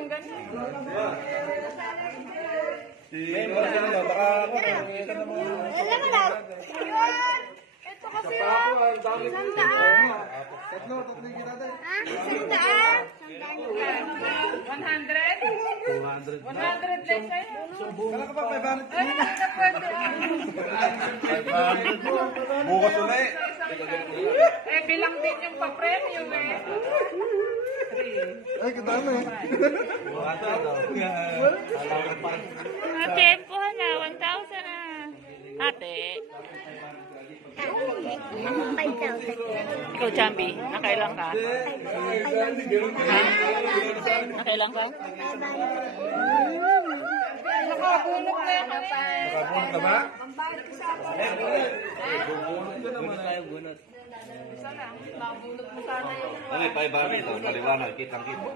yung ganyan. Alam mo lang. Ayun. Ito kasi yun. Sandaan. Ha? Sandaan. 100? 100 lang sa'yo. Kala ka ba 500? Ay, hindi na pwede. Bukas ulit. Eh, bilang din yung pa-premium eh. Ay, katama eh. Ate, puha na. 1,000 na. Ate. 5,000. Ikaw, Chambi. Nakailang ka? Ha? Nakailang ka? Nakabulog na yan. Nakabunod ka ba? Isa lang. Nakabulog mo sana yun. Ano yung 500 ito? Maliwanag, kitang-kita.